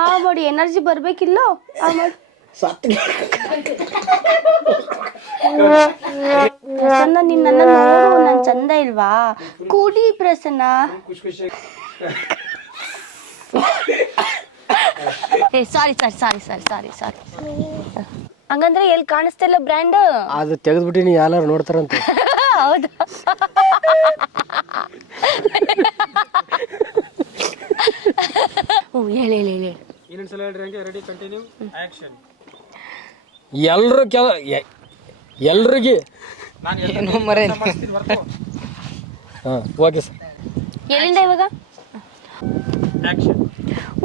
ಆ ಮಾಡಿ ಎನರ್ಜಿ ಬರ್ಬೇಕಿಲ್ಲೋ ಆ ಮಾಡಿ ಪ್ರಸನ್ನ ನಿನ್ನ ನೋಡು ನನ್ ಚಂದ ಇಲ್ವಾ ಕೂಡಿ Prasanna sorry sir sorry sir sorry sorry ಹಂಗಂದ್ರೆ ಎಲ್ಲಿ ಕಾಣಿಸ್ತಾ ಇಲ್ಲ ಬ್ರ್ಯಾಂಡ್ ಅದು ತೆಗೆದ್ಬಿಟ್ಟಿನಿ ಯಾರು ನೋಡ್ತಾರಂತ ಹೌದಾ ಹೇಳಿ ಹೇಳಿ ಹೇಳಿ ಇನ್ನೊಂದ್ಸಲ ಹೇಳ್ರಿ ಹಂಗೆ ರೆಡಿ ಕಂಟಿನ್ಯೂ ಆಕ್ಷನ್ ಎಲ್ರಿಗೆ ನಾನು ಮಾಡ್ತೀನಿ ಬರ್ಕೋ ಹಾಂ ಓಕೆ ಸರ್ ಎಲ್ಲಿಂದ ಇವಾಗ action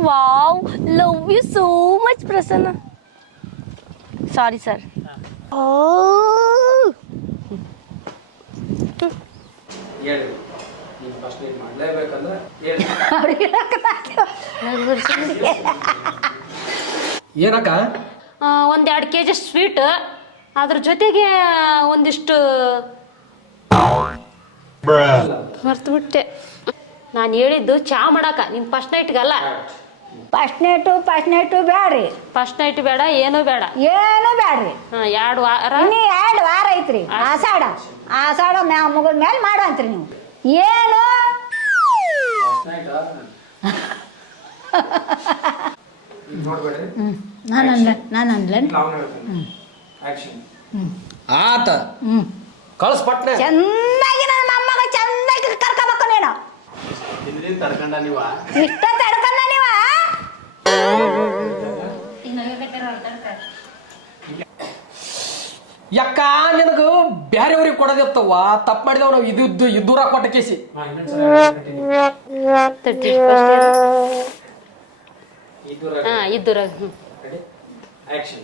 wow love you so much Prasanna sorry sir ಹೇಳಿ ನೀವು ಫಸ್ಟ್ ಏನು ಮಾಡಲೇಬೇಕಂದ್ರೆ ಹೇಳಿ ಏನಕ್ಕ 1-2 kg ಸ್ವೀಟ್ ಅದ್ರ ಜೊತೆಗೆ ಒಂದಿಷ್ಟು ಮರ್ತು ಬಿಟ್ಟೆ ನಾನು ಹೇಳಿದ್ದು ಚಾ ಮಾಡಾಕ ನಿನ್ ಫಸ್ಟ್ ನೈಟ್ಗಲ್ಲ ಫಸ್ಟ್ ನೈಟು ಬ್ಯಾಡ್ರಿ ಫಸ್ಟ್ ನೈಟ್ ಬೇಡ ಏನು ಬೇಡ ಏನು ಬ್ಯಾಡ್ರಿ 2 ವಾರ ಇನ್ನು 2 ವಾರ ಐತ್ರಿ ಆಷಾಢ ಮುಗಿದ ಮೇಲೆ ಮಾಡುವಂತ್ರಿ ನೀವು ಏನು ನೋಡ್ಬೇಡ್ರಿ ನಾನು ಅನ್ಲೇನು ಆಕ್ಷನ್ ಆತ ಕಳ್ಸ್ ಪಟ್ನೆ ಚಂದಾಗಿ ನನ್ನ ಮೊಮ್ಮಗ ಚಂದಾಗಿ ಕರ್ಕೋಬೇಕು ನೀನು ಹಿಂದಿನ ತಡ್ಕೊಂಡ ನೀವ ಇಷ್ಟ ತಡ್ಕೊಂಡ ನೀವ ಯಾಕ ನಿನಗ ಬ್ಯಾರೆಯವ್ರಿಗೆ ಕೊಡೋದಿತ್ತವ ತಪ್ಪು ಮಾಡಿದವ ನಾವು ಇದ್ದೂರ ಕೊಟ್ಟ ಕೇಸಿ ಇದ್ದೂರ ಆಕ್ಷನ್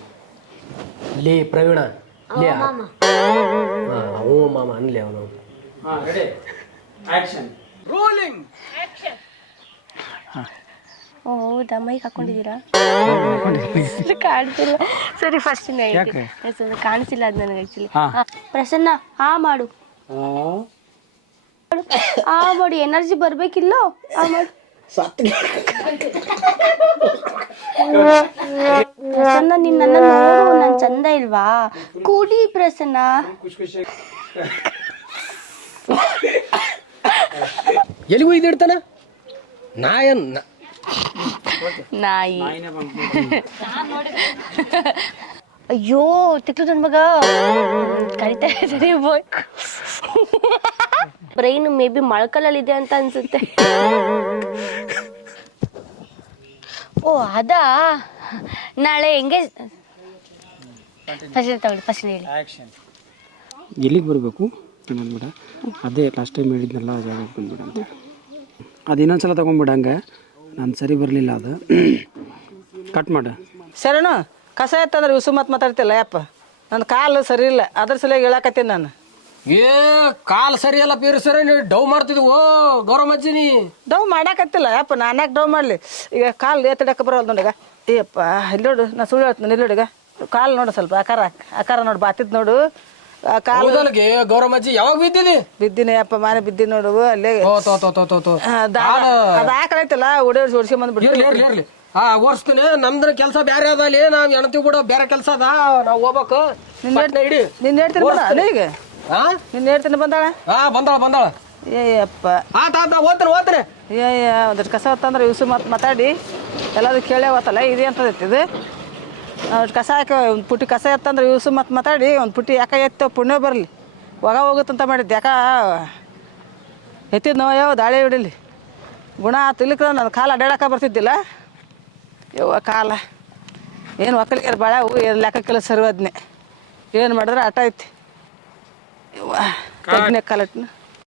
ಲೇ ಪ್ರವೀಣ ಲೇ ಅವ ಮಾಮ ಅನ್ಲಿ ಅವನು ಹಾಂ ರೆಡಿ ಆಕ್ಷನ್ ರೋಲಿಂಗ್ ಹೌದಾ ಮೈಕ್ ಹಾಕೊಂಡಿದ್ದೀರಾ ಕಾಣ್ತಿಲ್ಲ ಸರಿ ಫಸ್ಟ್ ಕಾಣಿಸಿಲ್ಲ ಅದು ನನಗೆ ಆಕ್ಚುಲಿ ಪ್ರಸನ್ನ ಆ ಮಾಡು ಆ ಮಾಡಿ ಎನರ್ಜಿ ಬರ್ಬೇಕಿಲ್ಲೋ ಆ ಮಾಡು ಪ್ರಸನ್ನ ನಿನ್ನ ನೋಡು ನನ್ ಚಂದ ಇಲ್ವಾ ಕೂಡಿ ಪ್ರಸನ್ನ ಖುಷಿ ಎಲ್ಲಿಗೂ ಇದಿಡ್ತಾನ ನಾಯಿ ಅಯ್ಯೋ ತಿಕ್ಲು ನನ್ ಮಗ ಕರಿತಾ ಇದ್ದಾರೆ ಬಾಯ್ ಬ್ರೈನ್ ಮೇ ಬಿ ಮೊಳಕಲಲ್ಲಿ ಇದೆ ಅಂತ ಅನ್ಸುತ್ತೆ ಓ ಅದಾ ನಾಳೆ ಹೆಂಗೆ ಫಸ್ಟ್ ಹೇಳಿ ಆಕ್ಷನ್ ಎಲ್ಲಿಗೆ ಬರಬೇಕು ಬಂದ್ಬಿಡ ಅದೇ ಲಾಸ್ಟ್ ಟೈಮ್ ಹೇಳಿದ್ನಲ್ಲ ಆ ಜಾಗಕ್ಕೆ ಬಂದ್ಬಿಡ ಅಂತ ಅದು ಇನ್ನೊಂದ್ಸಲ ತೊಗೊಂಡ್ಬಿಡ ಹಂಗೆ ನಾನು ಸರಿ ಬರಲಿಲ್ಲ ಅದು ಕಟ್ ಮಾಡ ಸರಿನು ಕಸ ಎತ್ತಂದ್ರೆ ವಿಸು ಮತ್ತೆ ಮಾತಾಡ್ತಿಲ್ಲ ಯಪ್ಪ ನನ್ನ ಕಾಲು ಸರಿ ಇಲ್ಲ ಅದ್ರ ಸಲುವಾಗಿ ಹೇಳಕತ್ತೀನಿ ನಾನು ಏ ಕಾಲ್ ಸರಿಯಲ್ಲ ಪೀರ್ ಸರಿ ನೀವು ಡವ್ ಮಾಡ್ತಿದ್ವು ಗೌರಮ್ಮಜ್ಜಿನಿ ಡವ್ ಮಾಡಾಕತ್ತಿಲ್ಲ ಯಪ್ಪ ನಾನು ಯಾಕೆ ಡವ್ ಮಾಡಲಿ ಈಗ ಕಾಲು ಎತ್ತಡಕ್ಕೆ ಬರೋಲ್ಲ ನೋಡೀಗ ಏಯಪ್ಪ ಇಲ್ಲಿ ನೋಡು ನಾನು ಸುಳ್ಳು ಹೇಳ್ತೀನಿ ಇಲ್ಲಿ ನೋಡೀಗ ಕಾಲು ನೋಡು ಸ್ವಲ್ಪ ಆಕಾರ ನೋಡು ಬಾತಿದ್ ನೋಡು ಆ ಕಾಲು ಗೌರಮ್ಮಜ್ಜಿ ಯಾವಾಗ ಬಿದ್ದಿದಿ ಬಿದ್ದೀನಿ ಯಪ್ಪ ಮಾನೆ ಬಿದ್ದೀನಿ ನೋಡು ಅಲ್ಲೇ ಅದು ಆಕಳೈತಲ್ಲ ಓಡೇಡಿ ಓಡಿಸ್ಕೊಂಬಂದ್ಬಿಟ್ಟು ಇರ್ಲಿ ಓಡಿಸ್ತೀನಿ ನಮ್ದ್ರ ಕೆಲಸ ಬೇರೆ ಅದ ಅಲ್ಲಿ ನಾವ್ ಹೆಣ್ತಿ ಕೂಡ ಬೇರೆ ಕೆಲಸ ಅದ ನಾವ್ ಹೋಗ್ಬೇಕು ಇಡಿ ನಿನ್ನ ಹೇಳ್ತೀನಿ ಬಂದ ಈಗ ನಿನ್ನ ಹೇಳ್ತೀನಿ ಬಂದಾಳ ಬಂದಾಳ ಏಯಪ್ಪ ಓದ್ತೇನೆ ಒಂದಷ್ಟು ಕಸ ಹೊತ್ತಂದ್ರೆ ಇವ್ಸು ಮಾತಾಡಿ ಎಲ್ಲಾದ್ರು ಕೇಳೇ ಹೋತಲ್ಲ ಇದೇ ಅಂತದೈತಿ ಇದು ಕಸ ಹಾಕಿ ಒಂದು ಪುಟ್ಟಿ ಕಸ ಎತ್ತಂದ್ರೆ ಇವ್ಸು ಮಾತಾಡಿ ಒಂದು ಪುಟ್ಟಿ ಯಾಕೆ ಎತ್ತೋ ಪುಣ್ಯ ಬರಲಿ ಹೋಗುತ್ತಂತ ಮಾಡಿದ್ದೆ ಯಾಕ ಎತ್ತಿದ್ ನಾವು ಯಾವ ದಾಳಿ ಹಿಡಲಿ ಗುಣ ತಿಳ್ಕ ನನ್ನ ಕಾಲು ಅಡ್ಡಾಡಕ ಬರ್ತಿದ್ದಿಲ್ಲ ಯವ್ವ ಕಾಲ ಏನು ಒಕ್ಕಲಿಗೆ ಭಾಳ ಏನು ಲೆಕ್ಕಕ್ಕೆಲ್ಲ ಸರ್ವದ್ನೆ ಏನು ಮಾಡಿದ್ರೆ ಆಟ ಐತಿ ಯವ್ವ ಕಾಲಟ್ನ